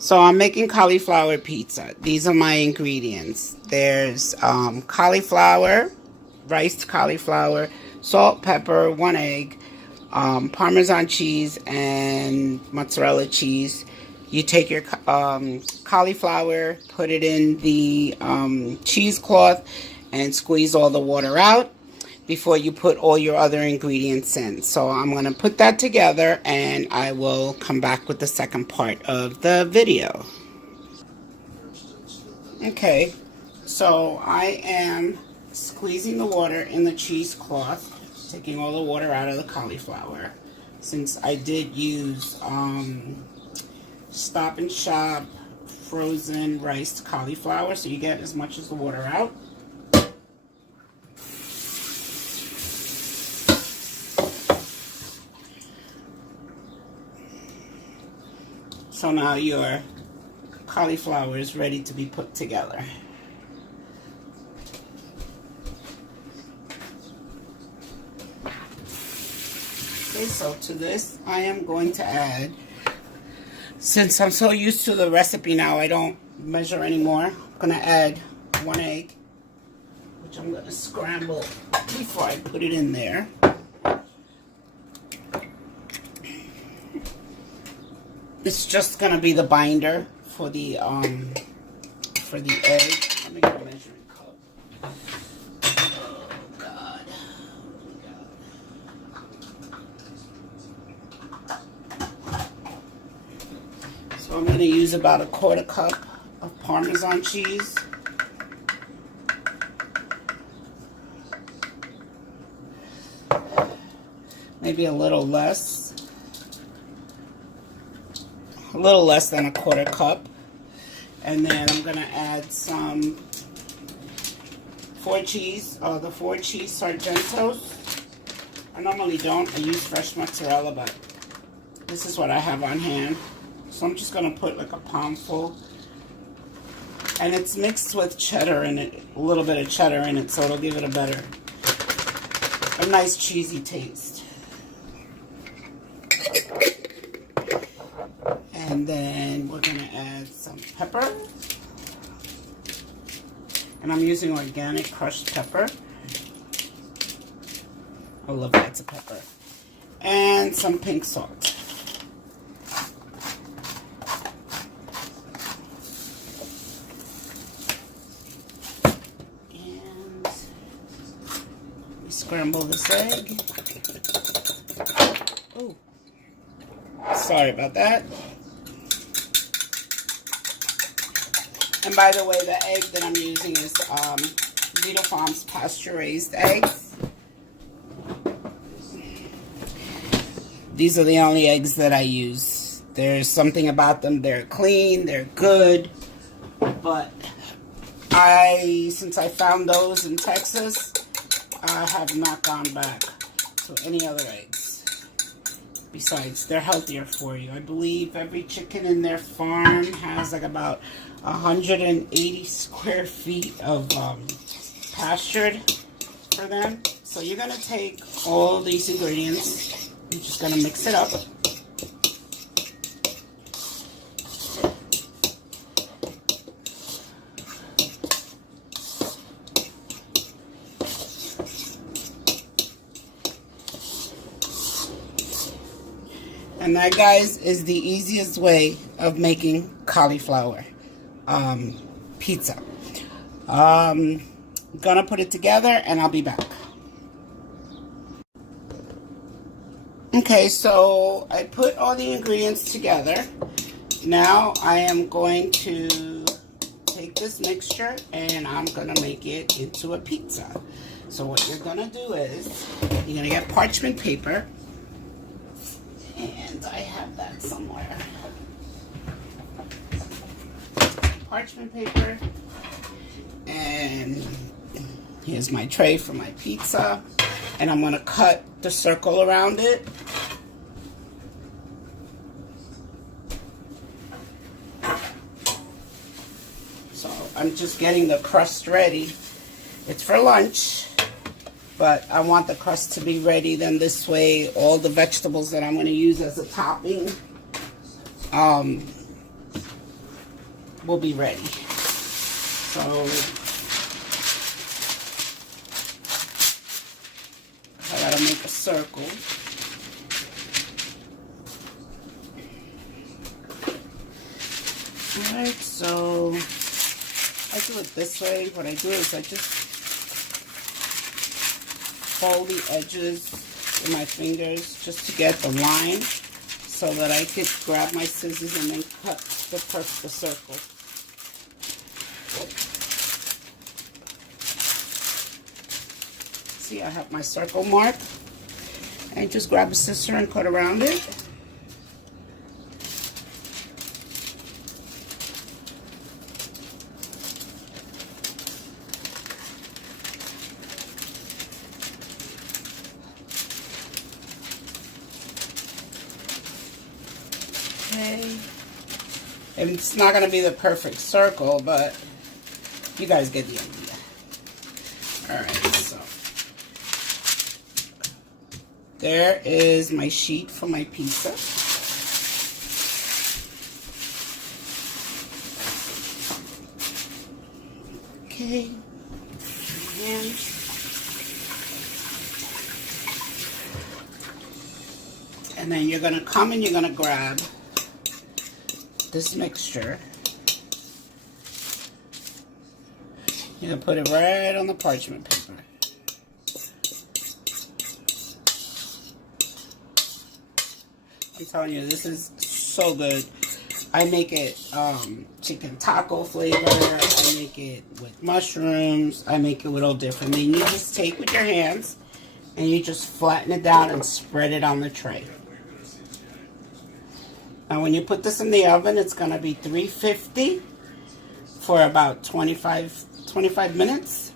So I'm making cauliflower pizza. These are my ingredients. There's cauliflower, riced cauliflower, salt, pepper, 1 egg, Parmesan cheese, and mozzarella cheese. You take your cauliflower, put it in the cheesecloth, and squeeze all the water out before you put all your other ingredients in. So I'm going to put that together and I will come back with the second part of the video. Okay, so I am squeezing the water in the cheesecloth, taking all the water out of the cauliflower. Since I did use Stop and Shop frozen riced cauliflower, so you get as much as the water out. So now your cauliflower is ready to be put together. Okay, so to this I am going to add, since I'm so used to the recipe now, I don't measure anymore. I'm going to add 1 egg, which I'm going to scramble before I put it in there. It's just gonna be the binder for the egg. Let me get a measuring cup. Oh God. So I'm gonna use about 1/4 cup of Parmesan cheese. Maybe a little less. A little less than 1/4 cup. And then I'm going to add some the 4 cheese Sargentos. I normally don't. I use fresh mozzarella, but this is what I have on hand. So I'm just going to put like a palmful. And it's mixed with cheddar in it, a little bit of cheddar in it, so it'll give it a nice cheesy taste. And then we're going to add some pepper. And I'm using organic crushed pepper. I love lots of pepper. And some pink salt. And we scramble this egg. Oh, sorry about that. And by the way, the egg that I'm using is Vital Farms Pasture raised eggs. These are the only eggs that I use. There's something about them, they're clean, they're good, but since I found those in Texas, I have not gone back to any other eggs. Besides, they're healthier for you. I believe every chicken in their farm has like about 180 square feet of pastured for them. So you're going to take all these ingredients. You're just going to mix it up. And that, guys, is the easiest way of making cauliflower pizza. I'm gonna put it together and I'll be back. Okay, so I put all the ingredients together. Now I am going to take this mixture and I'm gonna make it into a pizza. So what you're gonna do is you're gonna get parchment paper. And I have that somewhere. Parchment paper. And here's my tray for my pizza. And I'm going to cut the circle around it. So I'm just getting the crust ready. It's for lunch. But I want the crust to be ready. Then this way, all the vegetables that I'm going to use as a topping will be ready. So I gotta make a circle. Alright, so I do it this way. What I do is I just fold the edges with my fingers just to get the line so that I could grab my scissors and then cut the circle. See, I have my circle marked. And just grab a scissor and cut around it. Okay. And it's not going to be the perfect circle, but you guys get the idea. Alright, so there is my sheet for my pizza. Okay. And then you're going to come and you're going to grab this mixture. You're going to put it right on the parchment paper. I'm telling you, this is so good. I make it chicken taco flavor. I make it with mushrooms. I make it with all different. Then you just take with your hands and you just flatten it down and spread it on the tray. Now when you put this in the oven, it's going to be 350 for about 25 minutes.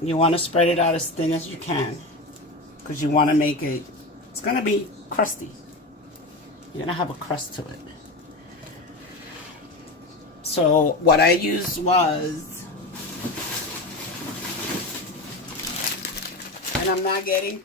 You want to spread it out as thin as you can because you want to make it, it's going to be crusty. You're going to have a crust to it. So what I used was, and I'm not getting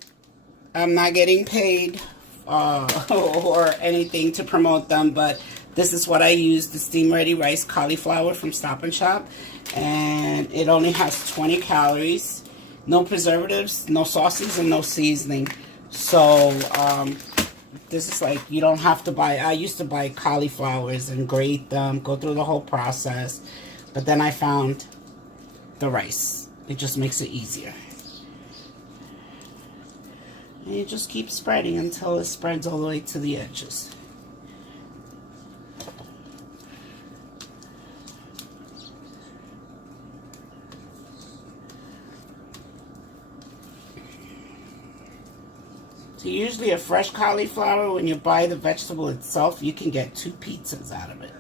paid or anything to promote them, but this is what I use, the steam ready rice cauliflower from Stop and Shop, and it only has 20 calories, no preservatives, no sauces, and no seasoning. So this is like, you don't have to buy, I used to buy cauliflowers and grate them, go through the whole process, but then I found the rice. It just makes it easier. And you just keep spreading until it spreads all the way to the edges. So usually a fresh cauliflower, when you buy the vegetable itself, you can get 2 pizzas out of it.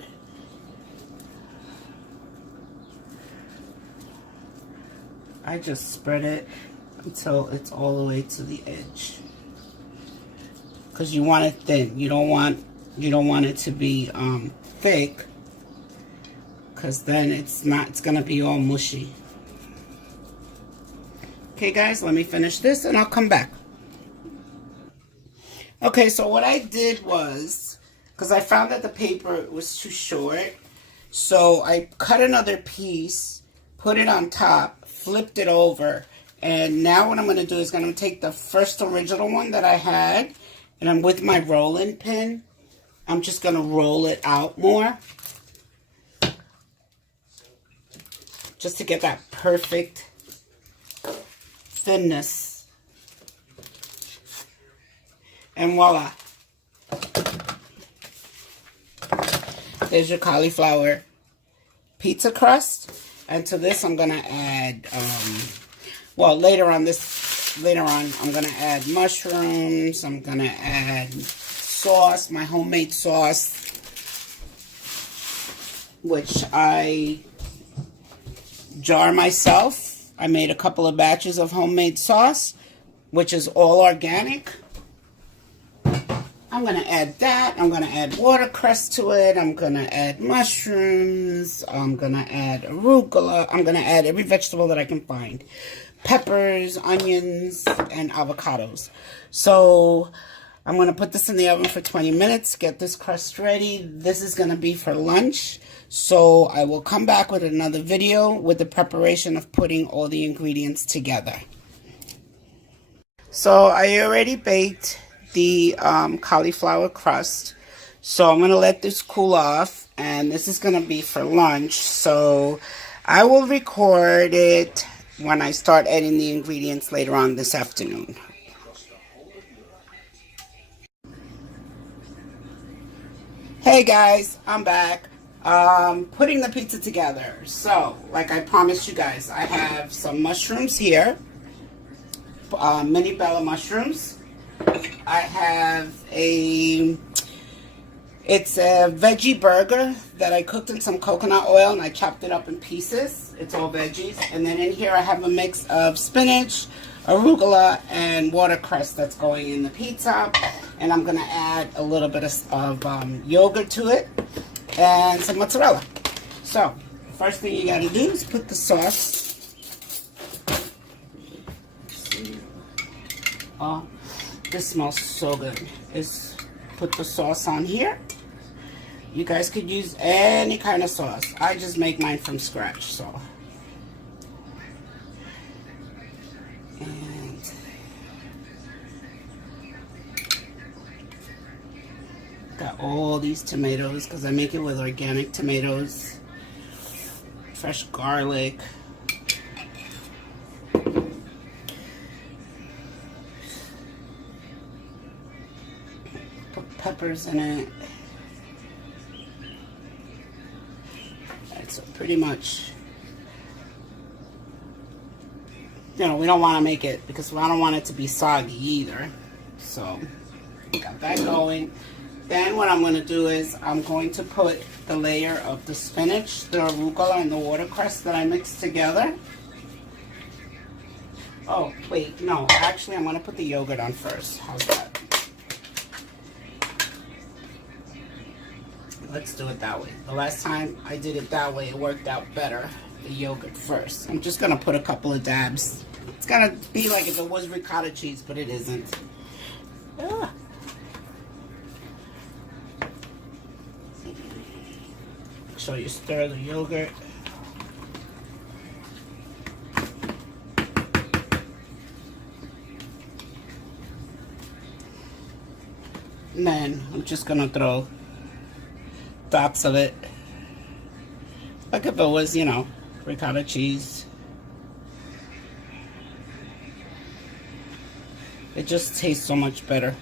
I just spread it until it's all the way to the edge. Because you want it thin. You don't want it to be thick, because then it's gonna be all mushy. Okay guys, let me finish this and I'll come back. Okay, so what I did was, because I found that the paper was too short, so I cut another piece, put it on top, flipped it over, and now what I'm going to do is going to take the first original one that I had, and I'm with my rolling pin, I'm just going to roll it out more, just to get that perfect thinness. And voila. There's your cauliflower pizza crust. And to this I'm gonna add well, later on I'm gonna add mushrooms, I'm gonna add sauce, my homemade sauce, which I jar myself. I made a couple of batches of homemade sauce, which is all organic. I'm going to add that. I'm going to add watercress to it. I'm going to add mushrooms. I'm going to add arugula. I'm going to add every vegetable that I can find. Peppers, onions, and avocados. So I'm going to put this in the oven for 20 minutes, get this crust ready. This is going to be for lunch. So I will come back with another video with the preparation of putting all the ingredients together. So I already baked the cauliflower crust. So I'm going to let this cool off, and this is going to be for lunch. So I will record it when I start adding the ingredients later on this afternoon. Hey guys, I'm back. Putting the pizza together. So, like I promised you guys, I have some mushrooms here. Mini bella mushrooms. I have it's a veggie burger that I cooked in some coconut oil and I chopped it up in pieces. It's all veggies. And then in here I have a mix of spinach, arugula, and watercress that's going in the pizza. And I'm going to add a little bit of yogurt to it and some mozzarella. So, first thing you got to do is put the sauce. Oh, this smells so good. Is put the sauce on here. You guys could use any kind of sauce. I just make mine from scratch, so. And got all these tomatoes because I make it with organic tomatoes, fresh garlic. Put peppers in it. Alright, so pretty much, you know, we don't want to make it because I don't want it to be soggy either. So, got that going. Then what I'm going to do is I'm going to put the layer of the spinach, the arugula, and the watercress that I mixed together. Oh, wait, no. Actually, I'm going to put the yogurt on first. How's that? Let's do it that way. The last time I did it that way, it worked out better. The yogurt first. I'm just going to put a couple of dabs. It's going to be like if it was ricotta cheese, but it isn't. Ah. So you stir the yogurt. And then I'm just gonna throw dots of it. Like if it was, you know, ricotta cheese. It just tastes so much better.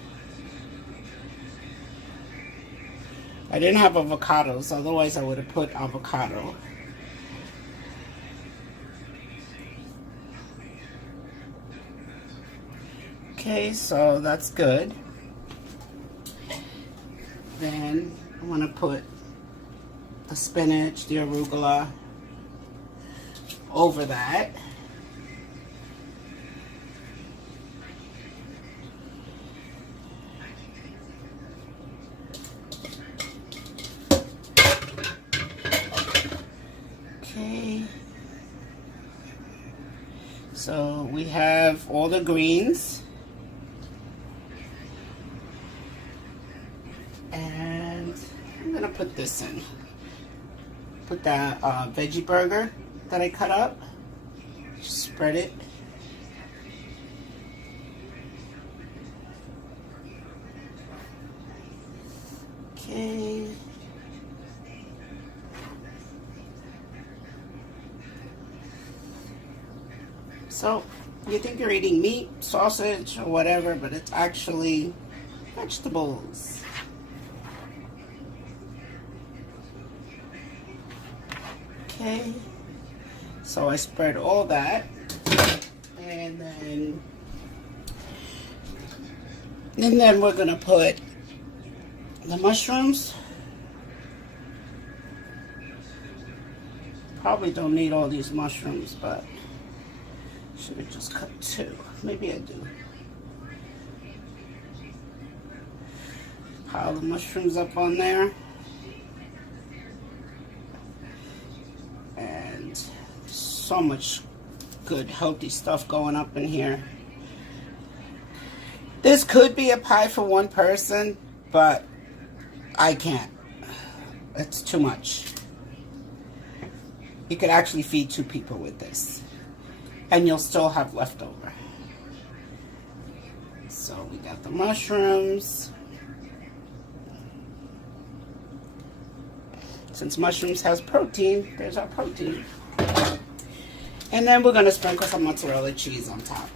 I didn't have avocados, otherwise I would have put avocado. Okay, so that's good. Then I want to put the spinach, the arugula over that. Okay. So we have all the greens. And I'm going to put this in. Put that veggie burger that I cut up. Just spread it. Okay. So, you think you're eating meat, sausage, or whatever, but it's actually vegetables. Okay, so I spread all that, and then we're gonna put the mushrooms. Probably don't need all these mushrooms, but should have just cut two. Maybe I do. Pile the mushrooms up on there. And so much good healthy stuff going up in here. This could be a pie for one person, but I can't. It's too much. You could actually feed 2 people with this, and you'll still have leftover. So we got the mushrooms. Since mushrooms has protein, there's our protein. And then we're going to sprinkle some mozzarella cheese on top.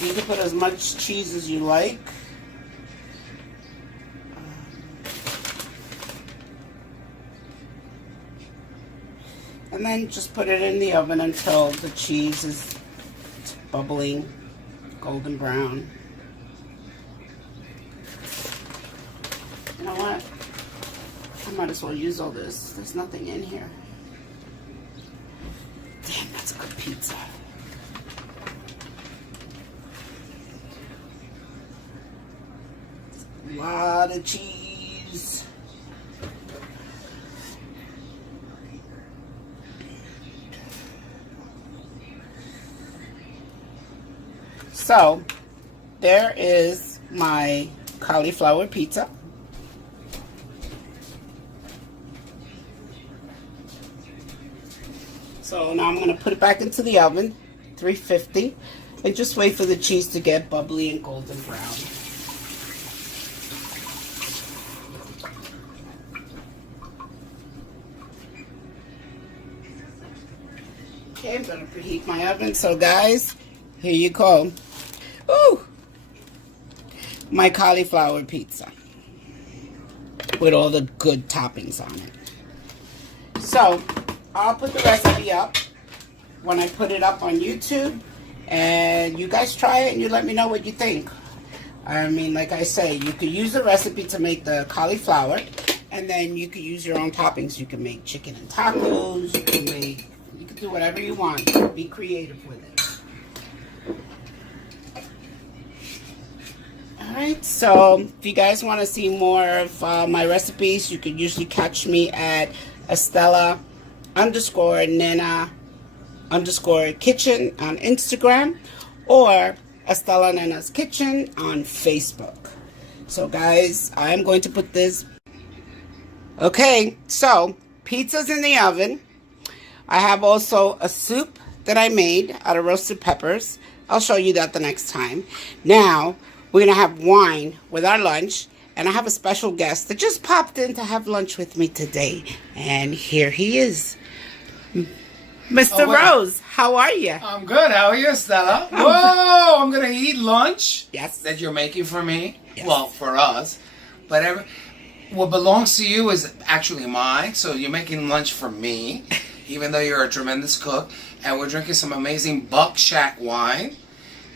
You can put as much cheese as you like. And then just put it in the oven until the cheese is bubbling, golden brown. You know what? I might as well use all this. There's nothing in here. Damn, that's a good pizza. A lot of cheese. So, there is my cauliflower pizza. So now I'm going to put it back into the oven, 350, and just wait for the cheese to get bubbly and golden brown. Okay, I'm going to preheat my oven. So guys, here you go. Ooh! My cauliflower pizza with all the good toppings on it. So, I'll put the recipe up when I put it up on YouTube, and you guys try it and you let me know what you think. I mean, like I say, you could use the recipe to make the cauliflower, and then you could use your own toppings. You can make chicken and tacos, you can do whatever you want. Be creative with it. Alright, so if you guys want to see more of my recipes, you can usually catch me at Estela_Nena_kitchen on Instagram, or EstelaNena's kitchen on Facebook. So guys, I'm going to put this. Okay, so pizza's in the oven. I have also a soup that I made out of roasted peppers. I'll show you that the next time. Now, we're going to have wine with our lunch. And I have a special guest that just popped in to have lunch with me today. And here he is. Mr. Rose, how are you? I'm good. How are you, Estela? Whoa, I'm going to eat lunch. Yes. That you're making for me. Yes. Well, for us. But what belongs to you is actually mine. So you're making lunch for me, even though you're a tremendous cook. And we're drinking some amazing Buckshack wine.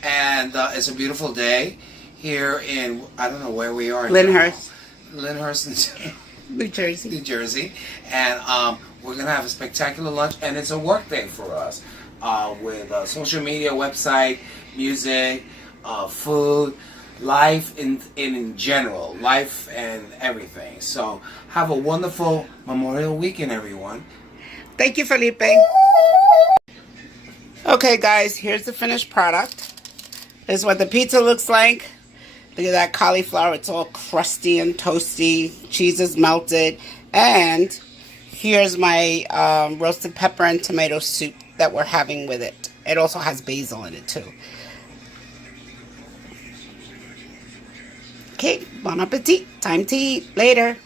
And it's a beautiful day here in, I don't know where we are. Lyndhurst. Lyndhurst, New Jersey. New Jersey. And we're going to have a spectacular lunch. And it's a work day for us with social media, website, music, food, life in general. Life and everything. So have a wonderful Memorial Weekend, everyone. Thank you, Felipe. Okay, guys, here's the finished product. This is what the pizza looks like. Look at that cauliflower. It's all crusty and toasty. Cheese is melted. And here's my roasted pepper and tomato soup that we're having with it. It also has basil in it, too. Okay, bon appetit. Time to eat. Later.